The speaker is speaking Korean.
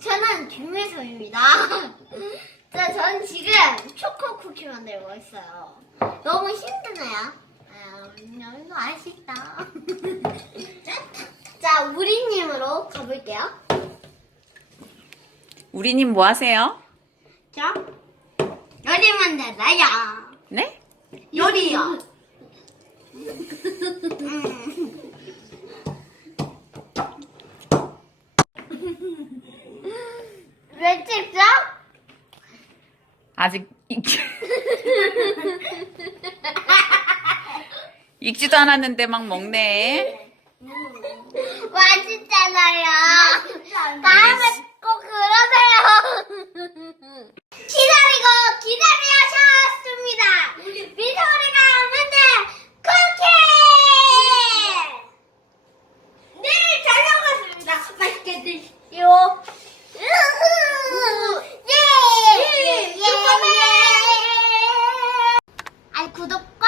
저는 김혜수입니다. 자, 저는 지금 초코 쿠키 만들고 있어요. 너무 힘드네요. 음, 너무 맛있다. 자, 우리님으로 가볼게요. 우리님 뭐 하세요? 자, 요리 만들어요. 네? 요리요. 왜 찍죠? 아직 익... 익지도 않았는데 막 먹네. 맛있잖아요. 다음에 꼭 그러세요. 기다리고 기다리셨습니다. 미소리가 만든 쿠키! 네, 잘 먹었습니다. 맛있게 드십시오. 구독